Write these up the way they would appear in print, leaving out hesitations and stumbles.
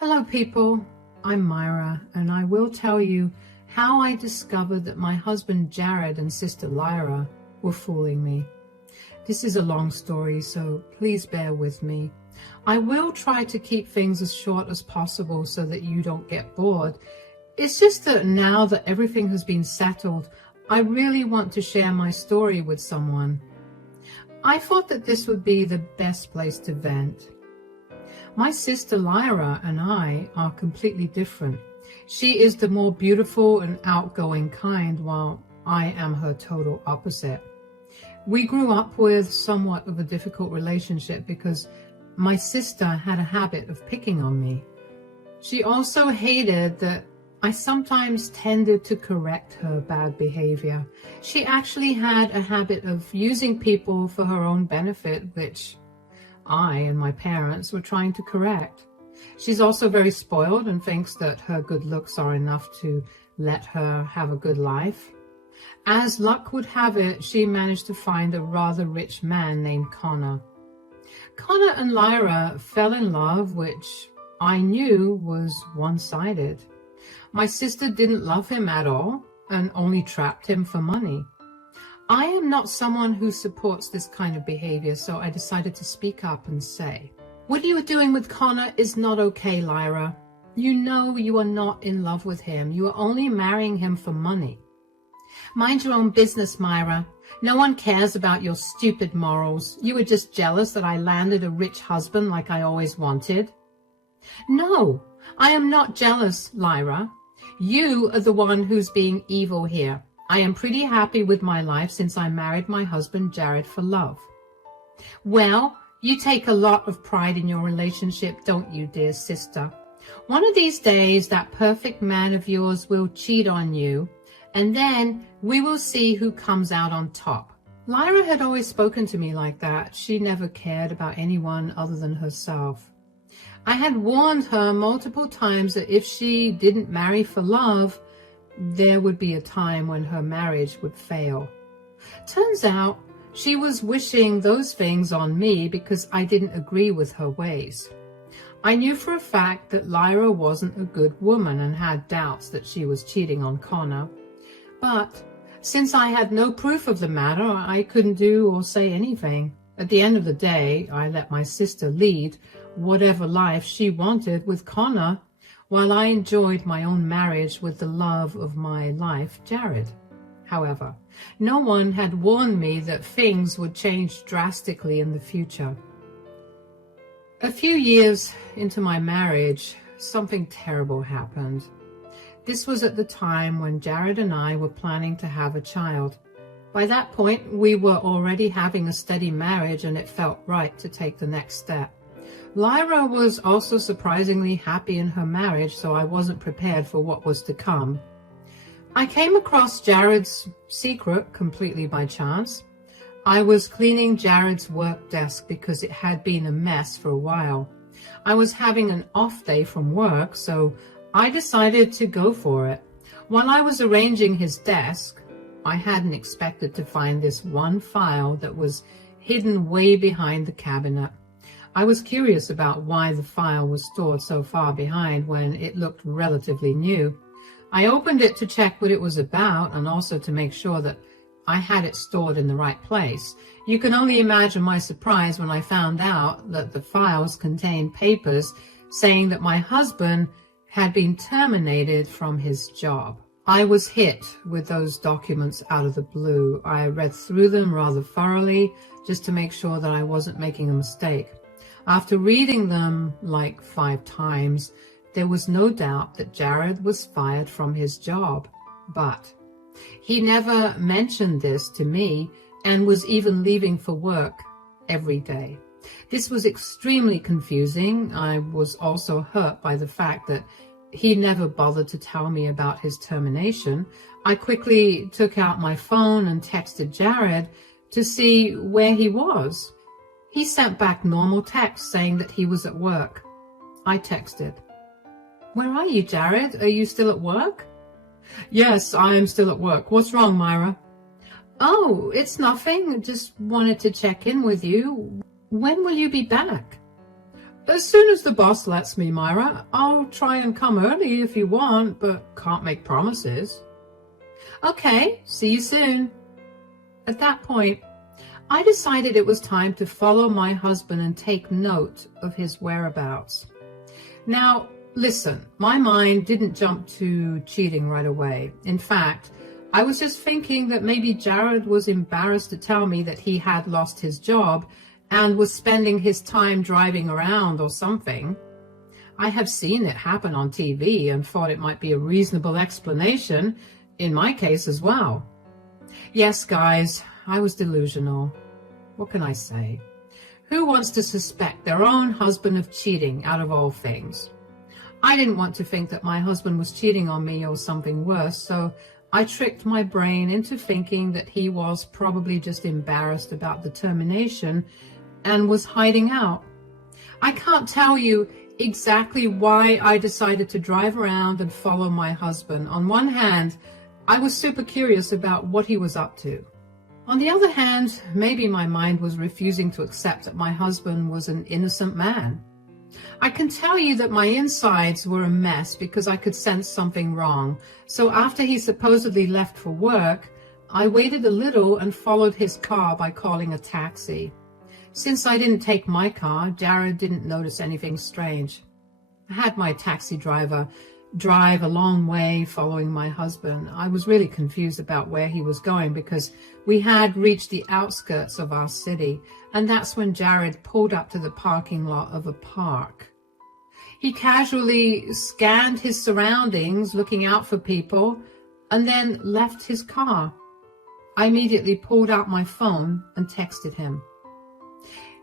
Hello people, I'm Myra, and I will tell you how I discovered that my husband Jared and sister Lyra were fooling me. This is a long story, so please bear with me. I will try to keep things as short as possible so that you don't get bored. It's just that now that everything has been settled, I really want to share my story with someone. I thought that this would be the best place to vent. My sister Lyra and I are completely different. She is the more beautiful and outgoing kind, while I am her total opposite. We grew up with somewhat of a difficult relationship because my sister had a habit of picking on me. She also hated that I sometimes tended to correct her bad behavior. She actually had a habit of using people for her own benefit, which I and my parents were trying to correct. She's also very spoiled and thinks that her good looks are enough to let her have a good life. As luck would have it, she managed to find a rather rich man named Connor. Connor and Lyra fell in love, which I knew was one-sided. My sister didn't love him at all and only trapped him for money. I am not someone who supports this kind of behavior, so I decided to speak up and say, "What you are doing with Connor is not okay, Lyra. You know you are not in love with him. You are only marrying him for money." "Mind your own business, Myra. No one cares about your stupid morals. You were just jealous that I landed a rich husband like I always wanted." "No, I am not jealous, Lyra. You are the one who's being evil here. I am pretty happy with my life since I married my husband Jared for love." "Well, you take a lot of pride in your relationship, don't you, dear sister? One of these days, that perfect man of yours will cheat on you, and then we will see who comes out on top." Lyra had always spoken to me like that. She never cared about anyone other than herself. I had warned her multiple times that if she didn't marry for love, there would be a time when her marriage would fail. Turns out she was wishing those things on me because I didn't agree with her ways. I knew for a fact that Lyra wasn't a good woman and had doubts that she was cheating on Connor. But since I had no proof of the matter, I couldn't do or say anything. At the end of the day, I let my sister lead whatever life she wanted with Connor, while I enjoyed my own marriage with the love of my life, Jared. However, no one had warned me that things would change drastically in the future. A few years into my marriage, something terrible happened. This was at the time when Jared and I were planning to have a child. By that point, we were already having a steady marriage, and it felt right to take the next step. Lyra was also surprisingly happy in her marriage, so I wasn't prepared for what was to come. I came across Jared's secret completely by chance. I was cleaning Jared's work desk because it had been a mess for a while. I was having an off day from work, so I decided to go for it. While I was arranging his desk, I hadn't expected to find this one file that was hidden way behind the cabinet. I was curious about why the file was stored so far behind when it looked relatively new. I opened it to check what it was about and also to make sure that I had it stored in the right place. You can only imagine my surprise when I found out that the files contained papers saying that my husband had been terminated from his job. I was hit with those documents out of the blue. I read through them rather thoroughly just to make sure that I wasn't making a mistake. After reading them like 5 times, there was no doubt that Jared was fired from his job. But he never mentioned this to me and was even leaving for work every day. This was extremely confusing. I was also hurt by the fact that he never bothered to tell me about his termination. I quickly took out my phone and texted Jared to see where he was. He sent back normal text saying that he was at work. I texted, "Where are you, Jared? Are you still at work?" "Yes, I am still at work. What's wrong, Myra?" "Oh, it's nothing. Just wanted to check in with you. When will you be back?" As soon as the boss lets me, Myra. I'll try and come early if you want, but can't make promises. Okay, see you soon. At that point, I decided it was time to follow my husband and take note of his whereabouts. Now, listen, my mind didn't jump to cheating right away. In fact, I was just thinking that maybe Jared was embarrassed to tell me that he had lost his job and was spending his time driving around or something. I have seen it happen on TV and thought it might be a reasonable explanation in my case as well. Yes, guys, I was delusional. What can I say? Who wants to suspect their own husband of cheating out of all things? I didn't want to think that my husband was cheating on me or something worse, so I tricked my brain into thinking that he was probably just embarrassed about the termination and was hiding out. I can't tell you exactly why I decided to drive around and follow my husband. On one hand, I was super curious about what he was up to. On the other hand, maybe my mind was refusing to accept that my husband was an innocent man. I can tell you that my insides were a mess because I could sense something wrong. So after he supposedly left for work, I waited a little and followed his car by calling a taxi. Since I didn't take my car, Jared didn't notice anything strange. I had my taxi driver drive a long way following my husband. I was really confused about where he was going because we had reached the outskirts of our city, and that's when Jared pulled up to the parking lot of a park. He casually scanned his surroundings, looking out for people, and then left his car. I immediately pulled out my phone and texted him.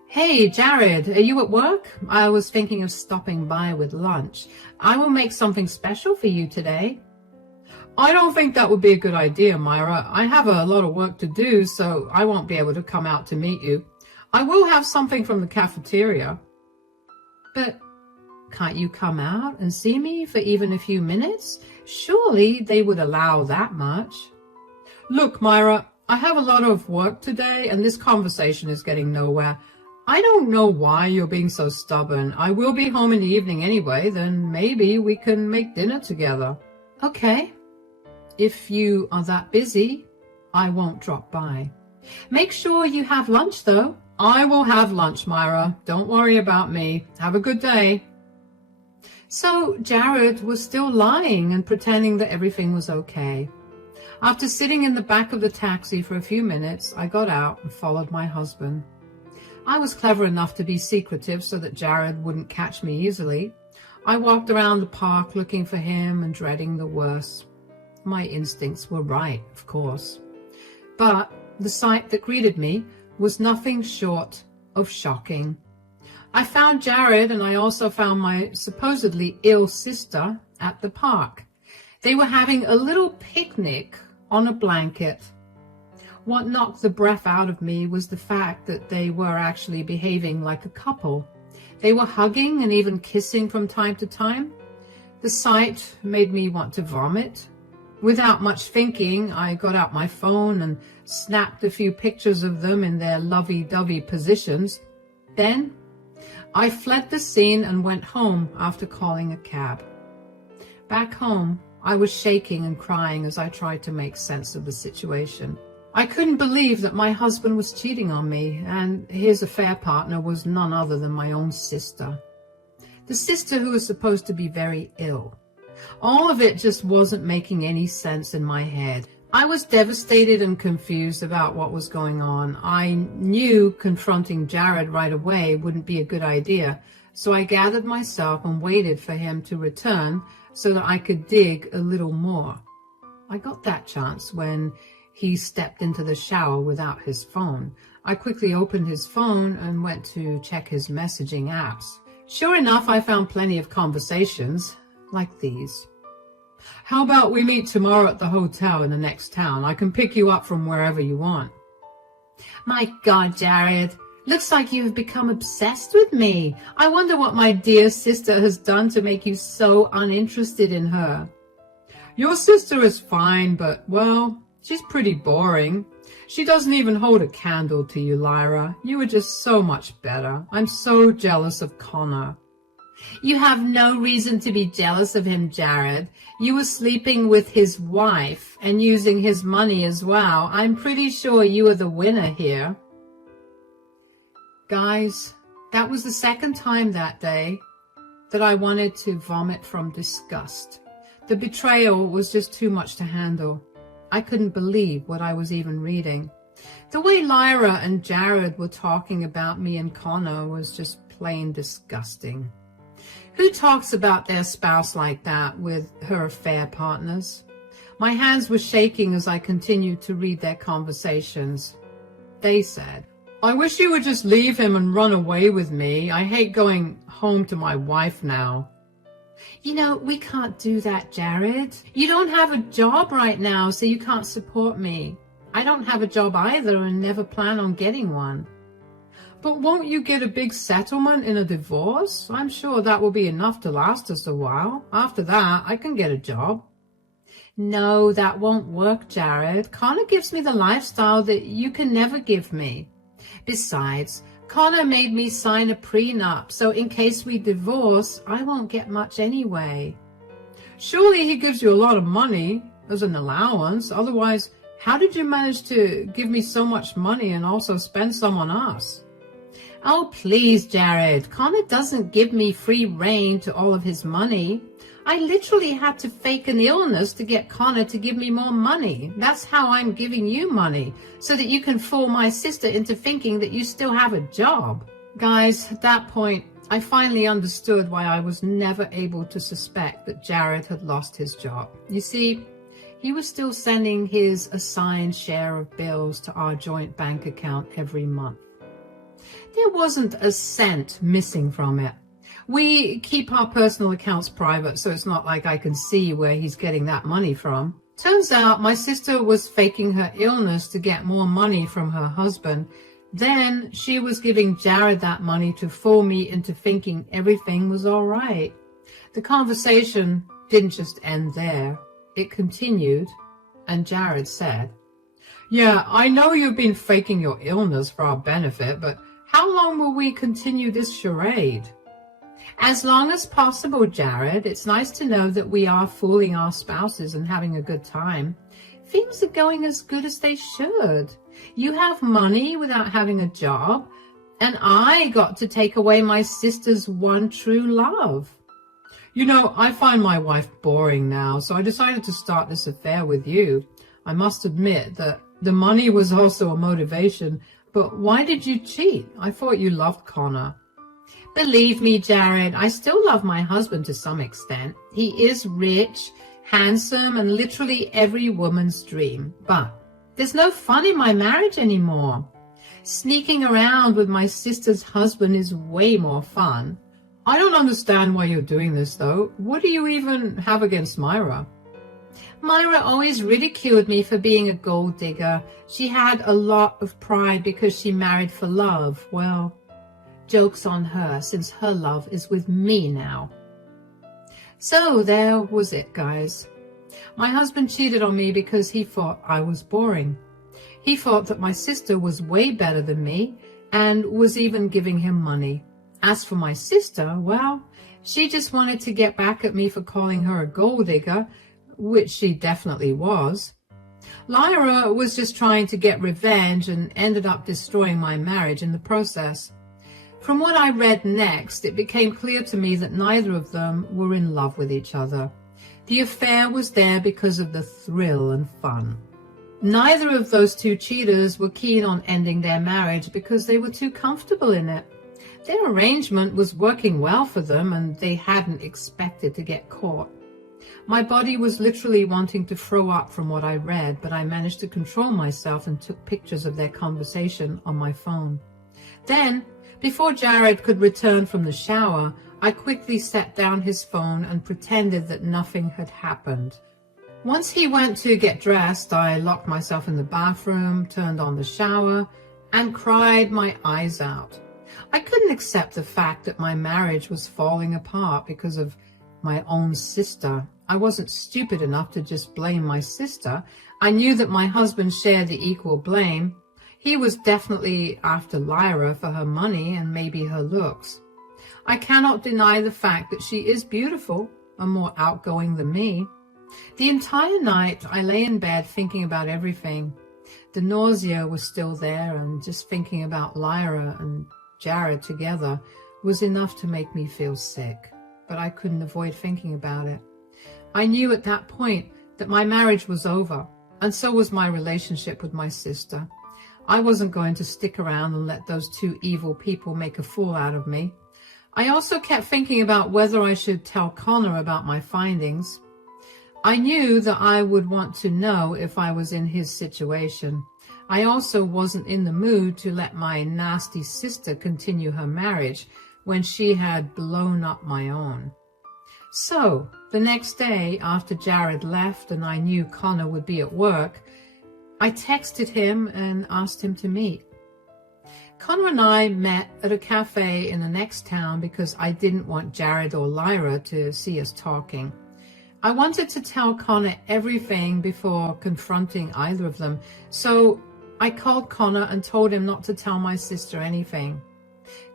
Hey, Jared, are you at work? I was thinking of stopping by with lunch. I will make something special for you today. I don't think that would be a good idea, Myra. I have a lot of work to do, so I won't be able to come out to meet you. I will have something from the cafeteria. But can't you come out and see me for even a few minutes? Surely they would allow that much. Look, Myra, I have a lot of work today, and this conversation is getting nowhere. I don't know why you're being so stubborn. I will be home in the evening anyway, then maybe we can make dinner together. Okay. If you are that busy, I won't drop by. Make sure you have lunch, though. I will have lunch, Myra. Don't worry about me. Have a good day. So Jared was still lying and pretending that everything was okay. After sitting in the back of the taxi for a few minutes, I got out and followed my husband. I was clever enough to be secretive so that Jared wouldn't catch me easily. I walked around the park looking for him and dreading the worst. My instincts were right, of course. But the sight that greeted me was nothing short of shocking. I found Jared, and I also found my supposedly ill sister at the park. They were having a little picnic on a blanket. What knocked the breath out of me was the fact that they were actually behaving like a couple. They were hugging and even kissing from time to time. The sight made me want to vomit. Without much thinking, I got out my phone and snapped a few pictures of them in their lovey-dovey positions. Then I fled the scene and went home after calling a cab. Back home, I was shaking and crying as I tried to make sense of the situation. I couldn't believe that my husband was cheating on me, and his affair partner was none other than my own sister. The sister who was supposed to be very ill. All of it just wasn't making any sense in my head. I was devastated and confused about what was going on. I knew confronting Jared right away wouldn't be a good idea, so I gathered myself and waited for him to return so that I could dig a little more. I got that chance when he stepped into the shower without his phone. I quickly opened his phone and went to check his messaging apps. Sure enough, I found plenty of conversations like these. How about we meet tomorrow at the hotel in the next town? I can pick you up from wherever you want. My God, Jared, looks like you have become obsessed with me. I wonder what my dear sister has done to make you so uninterested in her. Your sister is fine, but, well, she's pretty boring. She doesn't even hold a candle to you, Lyra. You are just so much better. I'm so jealous of Connor. You have no reason to be jealous of him, Jared. You were sleeping with his wife and using his money as well. I'm pretty sure you are the winner here. Guys, that was the second time that day that I wanted to vomit from disgust. The betrayal was just too much to handle. I couldn't believe what I was even reading. The way Lyra and Jared were talking about me and Connor was just plain disgusting. Who talks about their spouse like that with her affair partners? My hands were shaking as I continued to read their conversations. They said, "I wish you would just leave him and run away with me. I hate going home to my wife now." You know, we can't do that, Jared. You don't have a job right now, so you can't support me. I don't have a job either and never plan on getting one. But won't you get a big settlement in a divorce? I'm sure that will be enough to last us a while. After that, I can get a job. No, that won't work, Jared. Connor gives me the lifestyle that you can never give me. Besides, Connor made me sign a prenup, so in case we divorce, I won't get much anyway. Surely he gives you a lot of money as an allowance. Otherwise, how did you manage to give me so much money and also spend some on us? Oh, please, Jared. Connor doesn't give me free rein to all of his money. I literally had to fake an illness to get Connor to give me more money. That's how I'm giving you money, so that you can fool my sister into thinking that you still have a job. Guys, at that point, I finally understood why I was never able to suspect that Jared had lost his job. You see, he was still sending his assigned share of bills to our joint bank account every month. There wasn't a cent missing from it. We keep our personal accounts private, so it's not like I can see where he's getting that money from. Turns out my sister was faking her illness to get more money from her husband. Then she was giving Jared that money to fool me into thinking everything was all right. The conversation didn't just end there. It continued, and Jared said, "Yeah, I know you've been faking your illness for our benefit, but how long will we continue this charade?" As long as possible, Jared. It's nice to know that we are fooling our spouses and having a good time. Things are going as good as they should. You have money without having a job, and I got to take away my sister's one true love. You know, I find my wife boring now, so I decided to start this affair with you. I must admit that the money was also a motivation, but why did you cheat? I thought you loved Connor. Believe me, Jared, I still love my husband to some extent. He is rich, handsome, and literally every woman's dream. But there's no fun in my marriage anymore. Sneaking around with my sister's husband is way more fun. I don't understand why you're doing this, though. What do you even have against Myra? Myra always ridiculed me for being a gold digger. She had a lot of pride because she married for love. Well, joke's on her, since her love is with me now. So there was it, guys. My husband cheated on me because he thought I was boring. He thought that my sister was way better than me and was even giving him money. As for my sister, well, she just wanted to get back at me for calling her a gold digger, which she definitely was. Lyra was just trying to get revenge and ended up destroying my marriage in the process. From what I read next, it became clear to me that neither of them were in love with each other. The affair was there because of the thrill and fun. Neither of those two cheaters were keen on ending their marriage because they were too comfortable in it. Their arrangement was working well for them, and they hadn't expected to get caught. My body was literally wanting to throw up from what I read, but I managed to control myself and took pictures of their conversation on my phone. Then, before Jared could return from the shower, I quickly set down his phone and pretended that nothing had happened. Once he went to get dressed, I locked myself in the bathroom, turned on the shower, and cried my eyes out. I couldn't accept the fact that my marriage was falling apart because of my own sister. I wasn't stupid enough to just blame my sister. I knew that my husband shared the equal blame. He was definitely after Lyra for her money and maybe her looks. I cannot deny the fact that she is beautiful and more outgoing than me. The entire night I lay in bed thinking about everything. The nausea was still there, and just thinking about Lyra and Jared together was enough to make me feel sick, but I couldn't avoid thinking about it. I knew at that point that my marriage was over, and so was my relationship with my sister. I wasn't going to stick around and let those two evil people make a fool out of me. I also kept thinking about whether I should tell Connor about my findings. I knew that I would want to know if I was in his situation. I also wasn't in the mood to let my nasty sister continue her marriage when she had blown up my own. So, the next day, after Jared left and I knew Connor would be at work, I texted him and asked him to meet. Connor and I met at a cafe in the next town because I didn't want Jared or Lyra to see us talking. I wanted to tell Connor everything before confronting either of them, so I called Connor and told him not to tell my sister anything.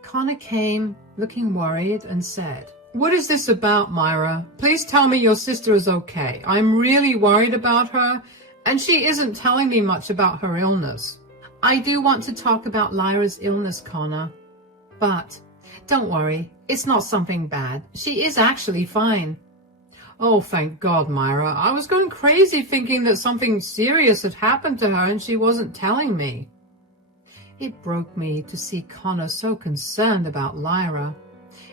Connor came looking worried and said, "What is this about, Myra? Please tell me your sister is okay. I'm really worried about her, and she isn't telling me much about her illness." "I do want to talk about Lyra's illness, Connor, but don't worry, it's not something bad. She is actually fine." "Oh, thank God, Myra. I was going crazy thinking that something serious had happened to her and she wasn't telling me." It broke me to see Connor so concerned about Lyra.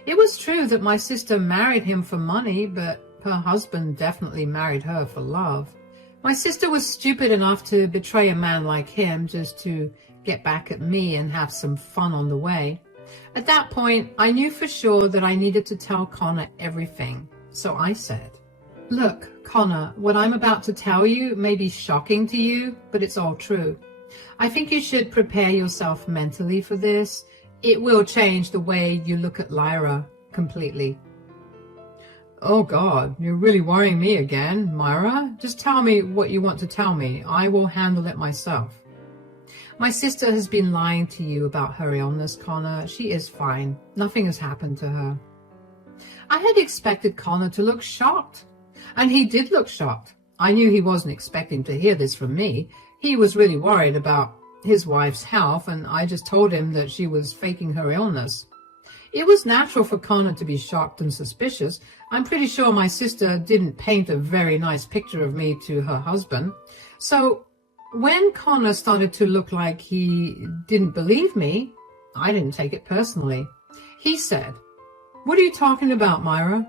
It was true that my sister married him for money, but her husband definitely married her for love. My sister was stupid enough to betray a man like him just to get back at me and have some fun on the way. At that point, I knew for sure that I needed to tell Connor everything. So I said, "Look, Connor, what I'm about to tell you may be shocking to you, but it's all true. I think you should prepare yourself mentally for this. It will change the way you look at Lyra completely." "Oh God, you're really worrying me again, Myra. Just tell me what you want to tell me. I will handle it myself." "My sister has been lying to you about her illness, Connor. She is fine. Nothing has happened to her." I had expected Connor to look shocked, and he did look shocked. I knew he wasn't expecting to hear this from me. He was really worried about his wife's health, and I just told him that she was faking her illness. It was natural for Connor to be shocked and suspicious. I'm pretty sure my sister didn't paint a very nice picture of me to her husband. So when Connor started to look like he didn't believe me, I didn't take it personally. He said, "What are you talking about, Myra?"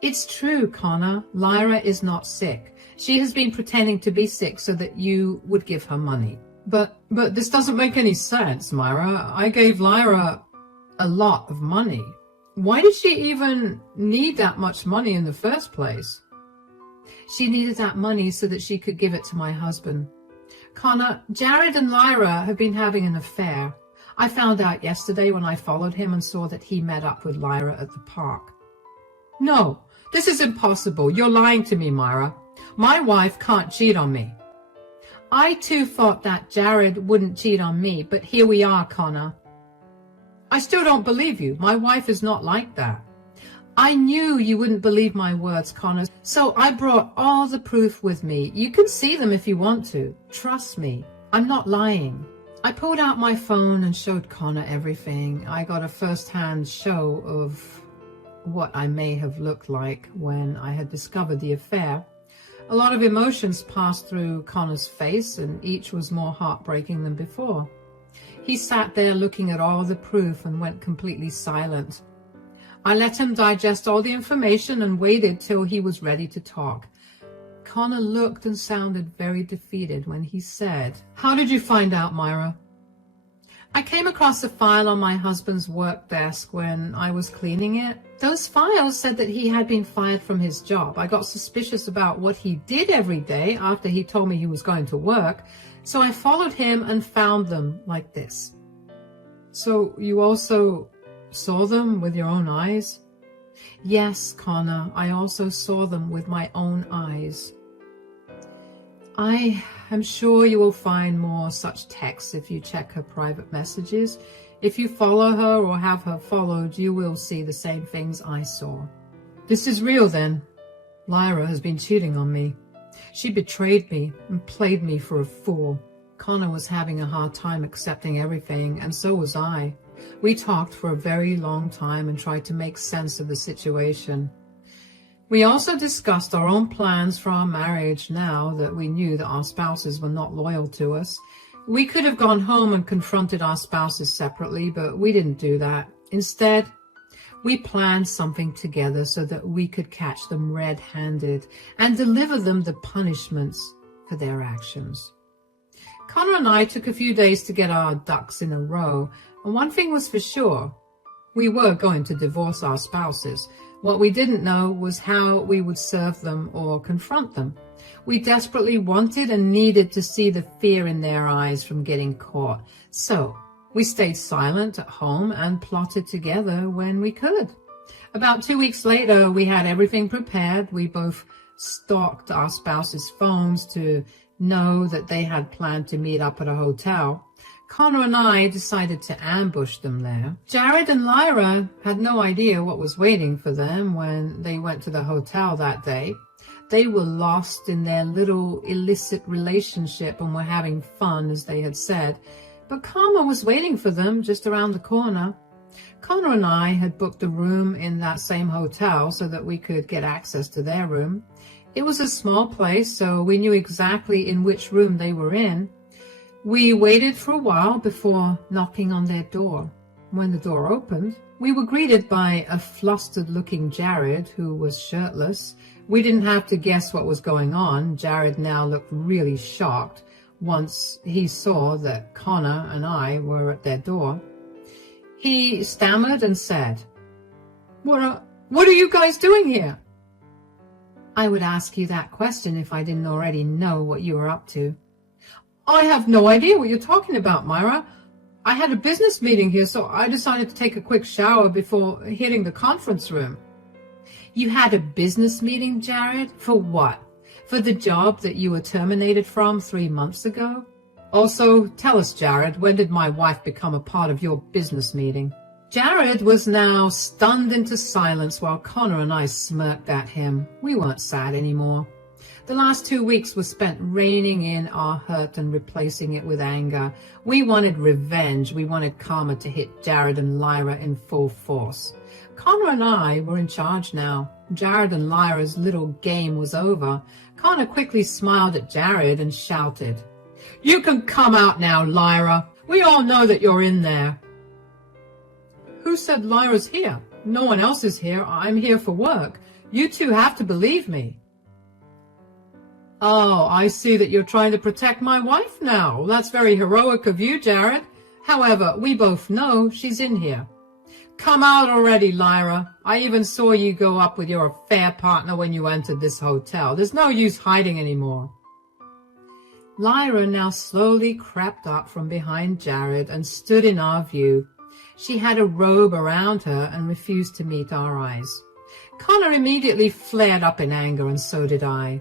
"It's true, Connor. Lyra is not sick. She has been pretending to be sick so that you would give her money." But this doesn't make any sense, Myra. I gave Lyra a lot of money. Why did she even need that much money in the first place?" "She needed that money so that she could give it to my husband. Connor, Jared and Lyra have been having an affair. I found out yesterday when I followed him and saw that he met up with Lyra at the park." "No, this is impossible. You're lying to me, Myra. My wife can't cheat on me." "I too thought that Jared wouldn't cheat on me, but here we are, Connor." "I still don't believe you. My wife is not like that." "I knew you wouldn't believe my words, Connor, so I brought all the proof with me. You can see them if you want to. Trust me, I'm not lying." I pulled out my phone and showed Connor everything. I got a first-hand show of what I may have looked like when I had discovered the affair. A lot of emotions passed through Connor's face, and each was more heartbreaking than before. He sat there looking at all the proof and went completely silent. I let him digest all the information and waited till he was ready to talk. Connor looked and sounded very defeated when he said, "How did you find out, Myra?" "I came across a file on my husband's work desk when I was cleaning it. Those files said that he had been fired from his job. I got suspicious about what he did every day after he told me he was going to work, so I followed him and found them like this." "So you also saw them with your own eyes?" Yes, Connor, I also saw them with my own eyes. I am sure you will find more such texts if you check her private messages. If you follow her or have her followed, you will see the same things I saw. This is real then. Lyra has been cheating on me. She betrayed me and played me for a fool. Connor was having a hard time accepting everything, and so was I. We talked for a very long time and tried to make sense of the situation. We also discussed our own plans for our marriage now that we knew that our spouses were not loyal to us. We could have gone home and confronted our spouses separately, but we didn't do that. Instead, we planned something together so that we could catch them red-handed and deliver them the punishments for their actions. Connor and I took a few days to get our ducks in a row, and one thing was for sure. We were going to divorce our spouses. What we didn't know was how we would serve them or confront them. We desperately wanted and needed to see the fear in their eyes from getting caught. So we stayed silent at home and plotted together when we could. About 2 weeks later, we had everything prepared. We both stalked our spouses' phones to know that they had planned to meet up at a hotel. Connor and I decided to ambush them there. Jared and Lyra had no idea what was waiting for them when they went to the hotel that day. They were lost in their little illicit relationship and were having fun, as they had said. But Karma was waiting for them just around the corner. Connor and I had booked a room in that same hotel so that we could get access to their room. It was a small place, so we knew exactly in which room they were in. We waited for a while before knocking on their door. When the door opened, we were greeted by a flustered-looking Jared who was shirtless. We didn't have to guess what was going on. Jared now looked really shocked once he saw that Connor and I were at their door. He stammered and said, What are you guys doing here? I would ask you that question if I didn't already know what you were up to. I have no idea what you're talking about, Myra. I had a business meeting here, so I decided to take a quick shower before hitting the conference room. You had a business meeting, Jared? For what? For the job that you were terminated from 3 months ago? Also, tell us, Jared, when did my wife become a part of your business meeting? Jared was now stunned into silence while Connor and I smirked at him. We weren't sad anymore. The last 2 weeks were spent reining in our hurt and replacing it with anger. We wanted revenge. We wanted karma to hit Jared and Lyra in full force. Connor and I were in charge now. Jared and Lyra's little game was over. Connor quickly smiled at Jared and shouted, You can come out now, Lyra. We all know that you're in there. Who said Lyra's here? No one else is here. I'm here for work. You two have to believe me. Oh, I see that you're trying to protect my wife now. That's very heroic of you, Jared. However, we both know she's in here. Come out already, Lyra. I even saw you go up with your affair partner when you entered this hotel. There's no use hiding anymore. Lyra now slowly crept up from behind Jared and stood in our view. She had a robe around her and refused to meet our eyes. Connor immediately flared up in anger, and so did I.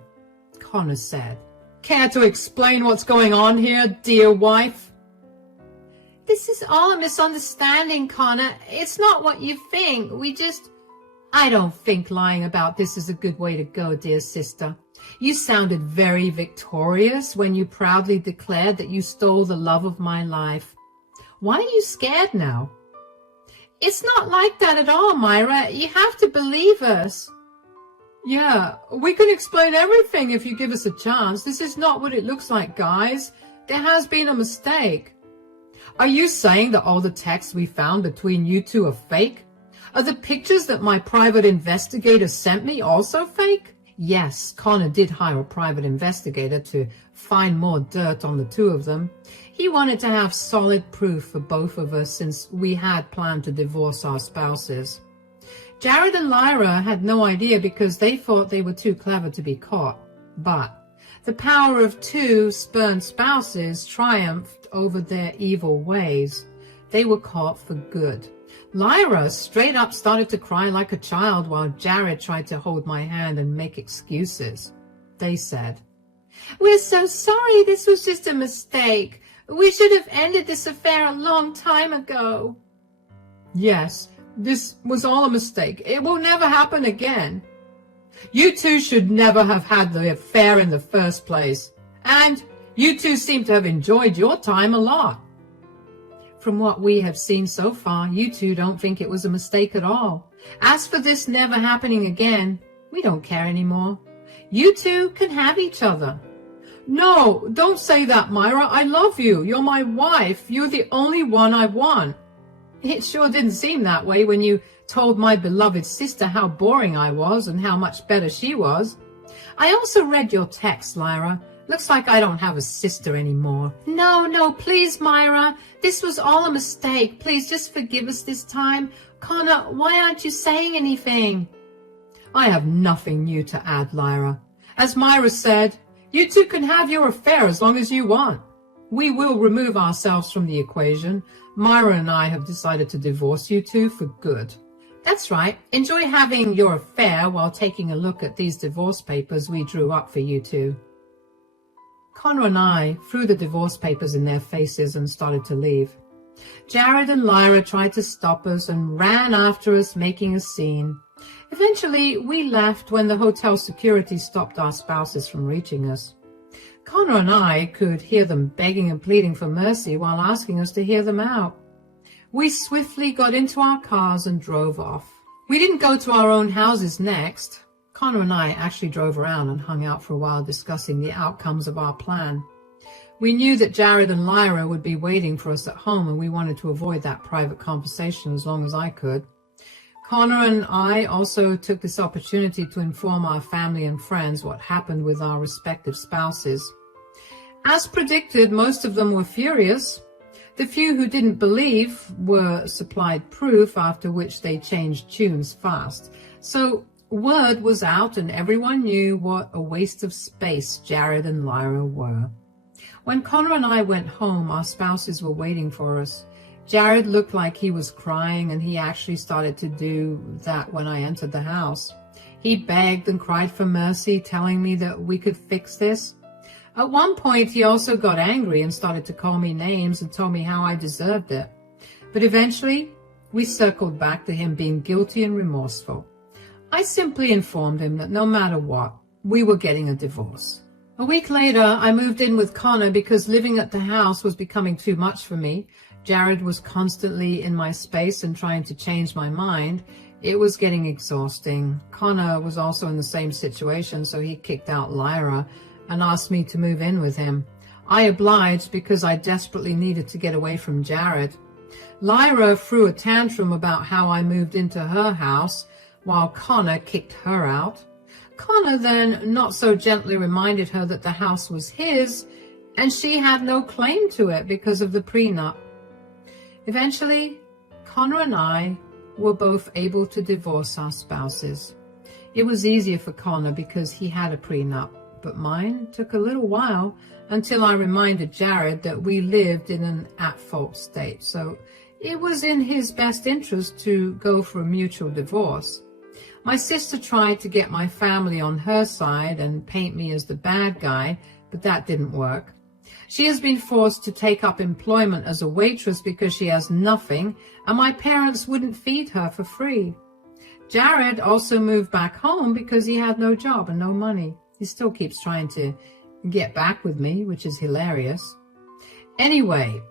Connor said, Care to explain what's going on here, dear wife? This is all a misunderstanding, Connor. It's not what you think. I don't think lying about this is a good way to go, dear sister. You sounded very victorious when you proudly declared that you stole the love of my life. Why are you scared now? It's not like that at all, Myra. You have to believe us. Yeah, we can explain everything if you give us a chance. This is not what it looks like, guys. There has been a mistake. Are you saying that all the texts we found between you two are fake? Are the pictures that my private investigator sent me also fake? Yes, Connor did hire a private investigator to find more dirt on the two of them. He wanted to have solid proof for both of us since we had planned to divorce our spouses. Jared and Lyra had no idea because they thought they were too clever to be caught. But the power of two spurned spouses triumphed over their evil ways. They were caught for good. Lyra straight up started to cry like a child while Jared tried to hold my hand and make excuses. They said, "We're so sorry, this was just a mistake. We should have ended this affair a long time ago." "Yes, this was all a mistake. It will never happen again. You two should never have had the affair in the first place. And you two seem to have enjoyed your time a lot. From what we have seen so far, you two don't think it was a mistake at all. As for this never happening again, we don't care anymore. You two can have each other." "No, don't say that, Myra. I love you. You're my wife. You're the only one I want." "It sure didn't seem that way when you told my beloved sister how boring I was and how much better she was. I also read your text, Lyra. Looks like I don't have a sister anymore." No, please, Myra. This was all a mistake. Please just forgive us this time. Connor, why aren't you saying anything?" "I have nothing new to add, Lyra. As Myra said, you two can have your affair as long as you want. We will remove ourselves from the equation. Myra and I have decided to divorce you two for good." "That's right. Enjoy having your affair while taking a look at these divorce papers we drew up for you two." Connor and I threw the divorce papers in their faces and started to leave. Jared and Lyra tried to stop us and ran after us, making a scene. Eventually, we left when the hotel security stopped our spouses from reaching us. Connor and I could hear them begging and pleading for mercy while asking us to hear them out. We swiftly got into our cars and drove off. We didn't go to our own houses next. Connor and I actually drove around and hung out for a while discussing the outcomes of our plan. We knew that Jared and Lyra would be waiting for us at home, and we wanted to avoid that private conversation as long as I could. Connor and I also took this opportunity to inform our family and friends what happened with our respective spouses. As predicted, most of them were furious. The few who didn't believe were supplied proof, after which they changed tunes fast. So word was out and everyone knew what a waste of space Jared and Lyra were. When Connor and I went home, our spouses were waiting for us. Jared looked like he was crying, and he actually started to do that when I entered the house. He begged and cried for mercy, telling me that we could fix this. At one point, he also got angry and started to call me names and told me how I deserved it. But eventually, we circled back to him being guilty and remorseful. I simply informed him that no matter what, we were getting a divorce. A week later, I moved in with Connor because living at the house was becoming too much for me. Jared was constantly in my space and trying to change my mind. It was getting exhausting. Connor was also in the same situation, so he kicked out Lyra and asked me to move in with him. I obliged because I desperately needed to get away from Jared. Lyra threw a tantrum about how I moved into her house while Connor kicked her out. Connor then not so gently reminded her that the house was his and she had no claim to it because of the prenup. Eventually, Connor and I were both able to divorce our spouses. It was easier for Connor because he had a prenup, but mine took a little while until I reminded Jared that we lived in an at-fault state, so it was in his best interest to go for a mutual divorce. My sister tried to get my family on her side and paint me as the bad guy, but that didn't work. She has been forced to take up employment as a waitress because she has nothing, and my parents wouldn't feed her for free. Jared also moved back home because he had no job and no money. He still keeps trying to get back with me, which is hilarious. Anyway,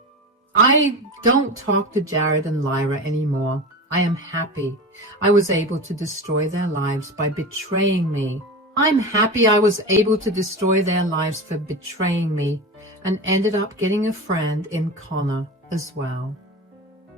I don't talk to Jared and Lyra anymore. I am happy I was able to destroy their lives by betraying me. I'm happy I was able to destroy their lives for betraying me and ended up getting a friend in Connor as well.